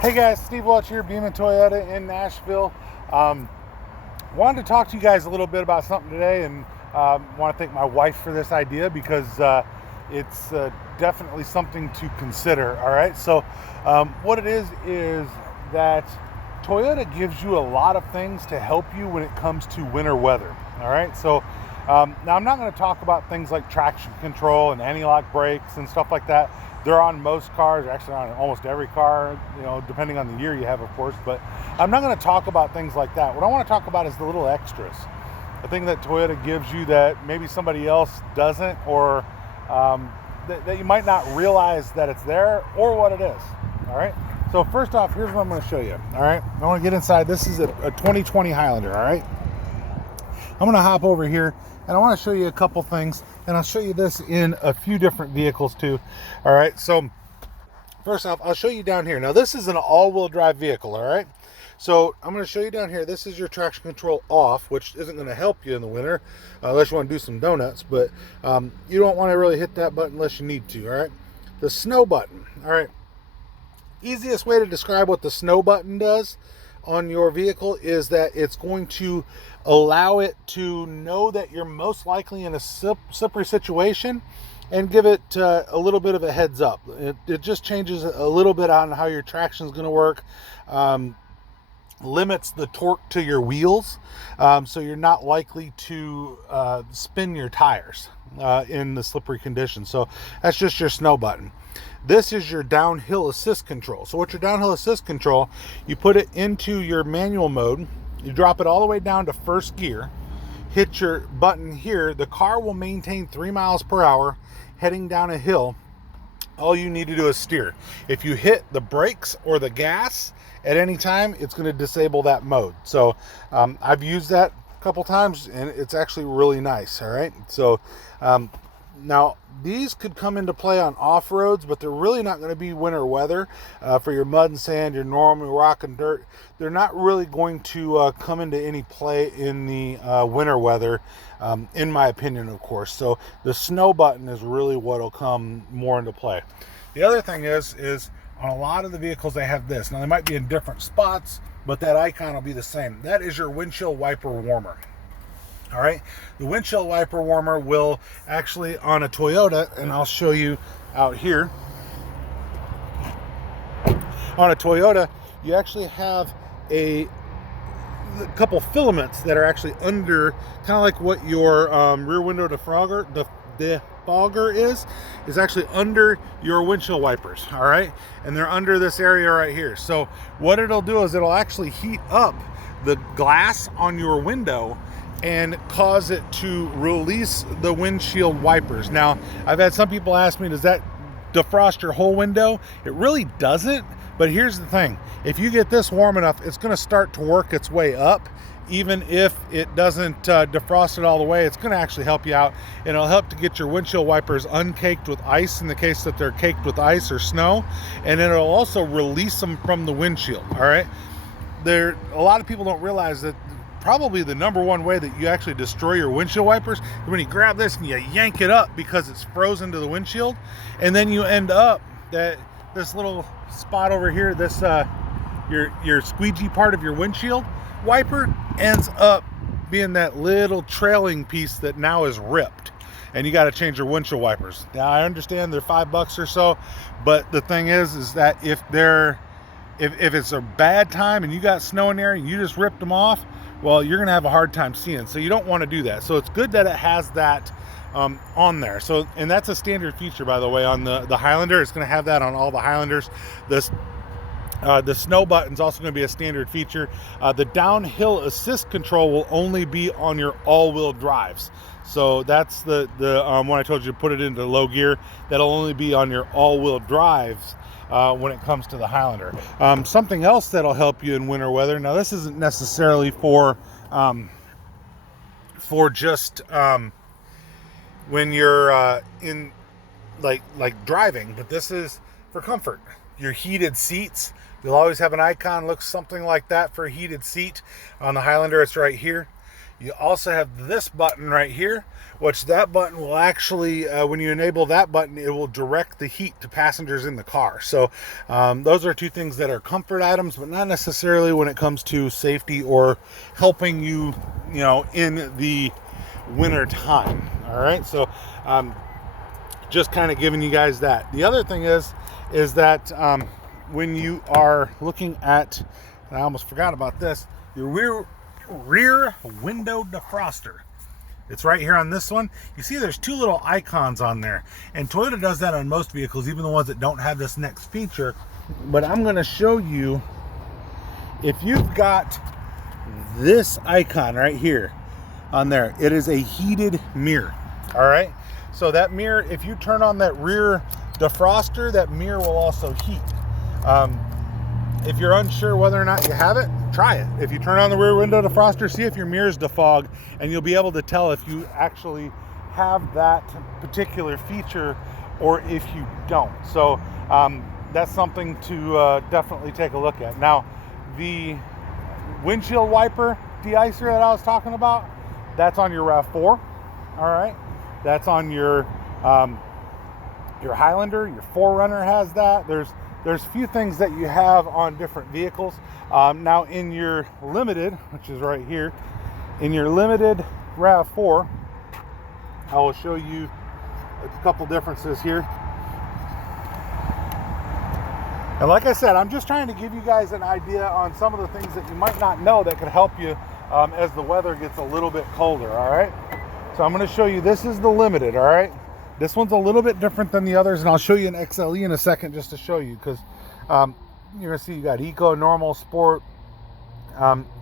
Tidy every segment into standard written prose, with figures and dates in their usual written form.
Hey guys, Steve Welch here, Beeman Toyota in Nashville. Wanted to talk to you guys a little bit about something today, and want to thank my wife for this idea because it's definitely something to consider. All right, so what it is that Toyota gives you a lot of things to help you when it comes to winter weather. All right, so now I'm not going to talk about things like traction control and anti-lock brakes and stuff like that. They're on most cars, actually on almost every car, you know, depending on the year you have, of course. But I'm not going to talk about things like that. What I want to talk about is the little extras. The thing that Toyota gives you that maybe somebody else doesn't, or that you might not realize that it's there, or what it is. All right. So first off, here's what I'm going to show you. All right. I want to get inside. This is a 2020 Highlander. All right. I'm going to hop over here and I want to show you a couple things, and I'll show you this in a few different vehicles too. All right, so first off, I'll show you down here. Now this is an all-wheel drive vehicle. All right, so I'm going to show you down here. This is your traction control off, which isn't going to help you in the winter unless you want to do some donuts, but you don't want to really hit that button unless you need to. All right, the snow button. All right, easiest way to describe what the snow button does on your vehicle is that it's going to allow it to know that you're most likely in a slippery situation and give it a little bit of a heads up. It just changes a little bit on how your traction is going to work, limits the torque to your wheels, so you're not likely to spin your tires in the slippery conditions. So that's just your snow button. This is your downhill assist control. So what's your downhill assist control? You put it into your manual mode, you drop it all the way down to first gear, hit your button here, the car will maintain 3 miles per hour heading down a hill. All you need to do is steer. If you hit the brakes or the gas at any time, it's going to disable that mode. So I've used that a couple times and it's actually really nice. All right, so now these could come into play on off-roads, but they're really not going to be winter weather for your mud and sand, your normal rock and dirt. They're not really going to come into any play in the winter weather, in my opinion, of course. So the snow button is really what will come more into play. The other thing is on a lot of the vehicles they have this. Now they might be in different spots, but that icon will be the same. That is your windshield wiper warmer. All right, the windshield wiper warmer will actually, on a Toyota, and I'll show you out here, on a Toyota, you actually have a couple filaments that are actually under, kind of like what your rear window defogger is actually under your windshield wipers. All right, and they're under this area right here. So what it'll do is it'll actually heat up the glass on your window and cause it to release the windshield wipers. Now, I've had some people ask me, does that defrost your whole window? It really doesn't, but here's the thing. If you get this warm enough, it's gonna start to work its way up. Even if it doesn't defrost it all the way, it's gonna actually help you out, and it'll help to get your windshield wipers uncaked with ice in the case that they're caked with ice or snow, and it'll also release them from the windshield. All right, a lot of people don't realize that probably the number one way that you actually destroy your windshield wipers is when you grab this and you yank it up because it's frozen to the windshield, and then you end up that this little spot over here, this your squeegee part of your windshield wiper ends up being that little trailing piece that now is ripped, and you got to change your windshield wipers. Now I understand they're $5 or so, but the thing is that if it's a bad time and you got snow in there and you just ripped them off, well, you're gonna have a hard time seeing. So you don't want to do that. So it's good that it has that on there. So, and that's a standard feature, by the way, on the Highlander. It's gonna have that on all the Highlanders. The snow button's also gonna be a standard feature. The downhill assist control will only be on your all-wheel drives. So that's the one I told you to put it into low gear. That'll only be on your all-wheel drives when it comes to the Highlander. Something else that'll help you in winter weather. Now this isn't necessarily for just when you're in like driving, but this is for comfort. Your heated seats. You'll always have an icon looks something like that for a heated seat. On the Highlander, it's right here. You also have this button right here, which that button will actually, when you enable that button, it will direct the heat to passengers in the car. So those are two things that are comfort items, but not necessarily when it comes to safety or helping you, in the winter time. All right, so just kind of giving you guys that. The other thing is that when you are looking at, and I almost forgot about this, your rear window defroster. It's right here on this one. You see there's two little icons on there, and Toyota does that on most vehicles, even the ones that don't have this next feature. But I'm going to show you, if you've got this icon right here on there, it is a heated mirror. All right, so that mirror, if you turn on that rear defroster, that mirror will also heat. If you're unsure whether or not you have it, try it. If you turn on the rear window defroster, see if your mirrors defog, and you'll be able to tell if you actually have that particular feature or if you don't. So that's something to definitely take a look at. Now, the windshield wiper de-icer that I was talking about, that's on your RAV4. All right, that's on your Highlander. Your 4Runner has that. There's a few things that you have on different vehicles. Now in your limited, which is right here, in your limited RAV4, I will show you a couple differences here. And like I said, I'm just trying to give you guys an idea on some of the things that you might not know that could help you as the weather gets a little bit colder, all right? So I'm gonna show you, this is the limited, all right? This one's a little bit different than the others, and I'll show you an XLE in a second just to show you, because you're gonna see you got Eco, Normal, Sport.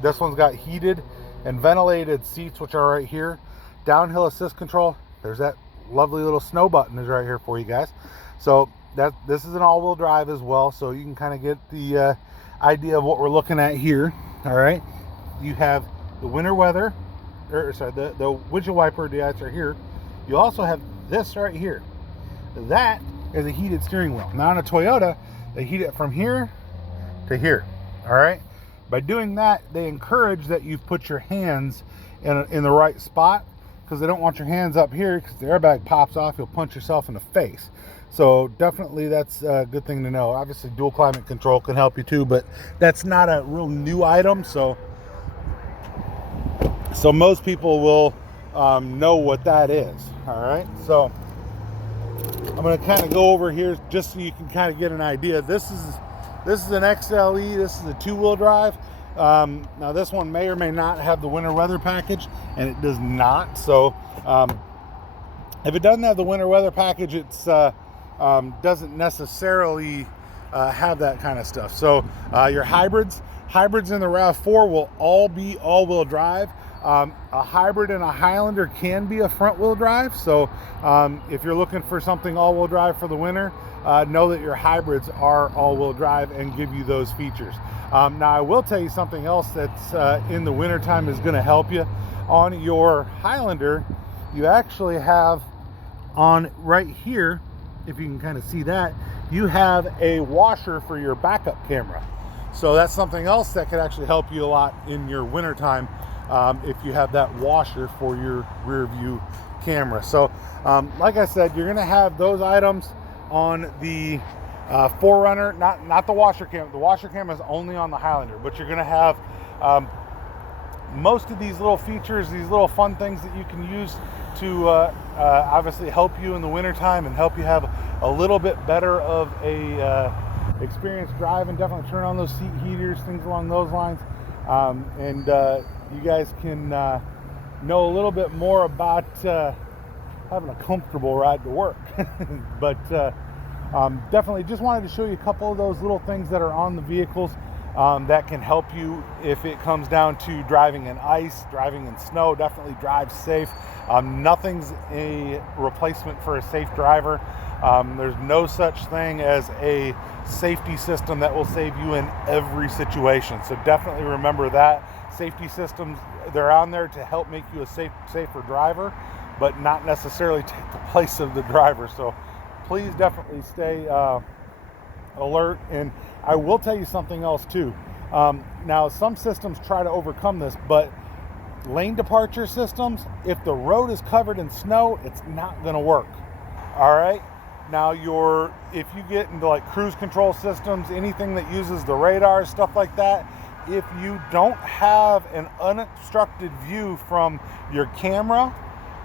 This one's got heated and ventilated seats, which are right here. Downhill assist control. There's that lovely little snow button is right here for you guys. So this is an all-wheel drive as well, so you can kind of get the idea of what we're looking at here. All right, you have the winter weather, or sorry, the windshield wiper de-icer here. You also have this right here. That is a heated steering wheel. Now on a Toyota, they heat it from here to here. All right, by doing that, they encourage that you put your hands in the right spot, because they don't want your hands up here, because the airbag pops off, you'll punch yourself in the face. So definitely that's a good thing to know. Obviously dual climate control can help you too, but that's not a real new item, so most people will know what that is. All right, so I'm going to kind of go over here just so you can kind of get an idea. This is an XLE. This is a 2-wheel drive. Now this one may or may not have the winter weather package, and it does not. So if it doesn't have the winter weather package, it's doesn't necessarily have that kind of stuff. So your hybrids in the RAV4 will all be all-wheel drive. A hybrid and a Highlander can be a front-wheel drive. So if you're looking for something all-wheel drive for the winter, know that your hybrids are all-wheel drive and give you those features. Now I will tell you something else that's in the wintertime is going to help you. On your Highlander, you actually have on right here, if you can kind of see that, you have a washer for your backup camera. So that's something else that could actually help you a lot in your wintertime, if you have that washer for your rear view camera. So like I said, you're going to have those items on the 4Runner, not the washer camera. The washer camera is only on the Highlander, but you're going to have most of these little features, these little fun things that you can use to obviously help you in the wintertime and help you have a little bit better of a experience driving. Definitely turn on those seat heaters, things along those lines, and you guys can know a little bit more about having a comfortable ride to work. But definitely just wanted to show you a couple of those little things that are on the vehicles that can help you if it comes down to driving in ice, driving in snow. Definitely drive safe. Nothing's a replacement for a safe driver. There's no such thing as a safety system that will save you in every situation. So definitely remember that. Safety systems, they're on there to help make you a safer driver, but not necessarily take the place of the driver. So please definitely stay alert. And I will tell you something else too. Now some systems try to overcome this, but lane departure systems, if the road is covered in snow, it's not going to work. All right. Now if you get into like cruise control systems, anything that uses the radar, stuff like that, if you don't have an unobstructed view from your camera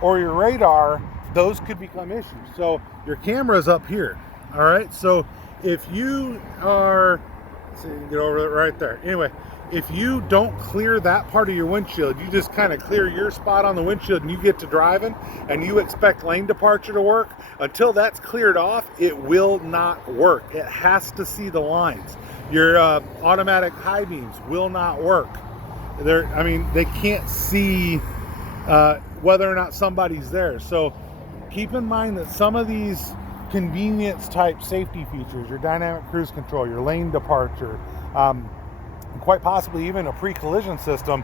or your radar, those could become issues. So your camera's up here. All right. So if you are, let's see, you can get over it right there. Anyway, if you don't clear that part of your windshield, you just kind of clear your spot on the windshield and you get to driving and you expect lane departure to work, until that's cleared off, it will not work. It has to see the lines. Your automatic high beams will not work. They can't see whether or not somebody's there. So keep in mind that some of these convenience type safety features, your dynamic cruise control, your lane departure, quite possibly even a pre-collision system,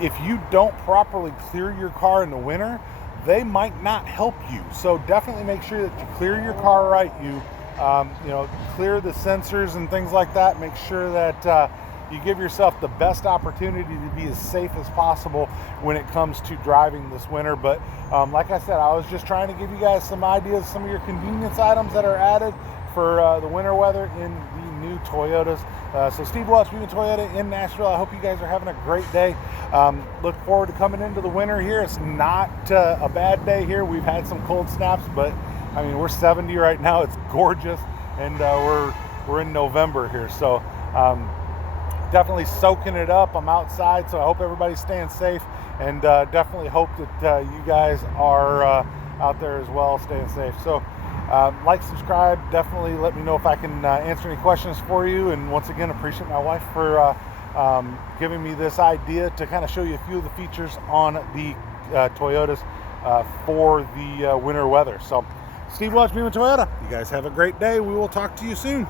if you don't properly clear your car in the winter, they might not help you. So definitely make sure that you clear your car right. You clear the sensors and things like that. Make sure that you give yourself the best opportunity to be as safe as possible when it comes to driving this winter. But like I said, I was just trying to give you guys some ideas, some of your convenience items that are added for the winter weather in the new Toyotas. So Steve Welch, Beaman Toyota in Nashville. I hope you guys are having a great day. Look forward to coming into the winter here. It's not a bad day here. We've had some cold snaps, but we're 70 right now. It's gorgeous, and we're in November here. So definitely soaking it up. I'm outside, so I hope everybody's staying safe, and definitely hope that you guys are out there as well, staying safe. So like, subscribe, definitely let me know if I can answer any questions for you. And once again, appreciate my wife for giving me this idea to kind of show you a few of the features on the Toyotas for the winter weather. So Steve Welch, Beaman Toyota, you guys have a great day. We will talk to you soon.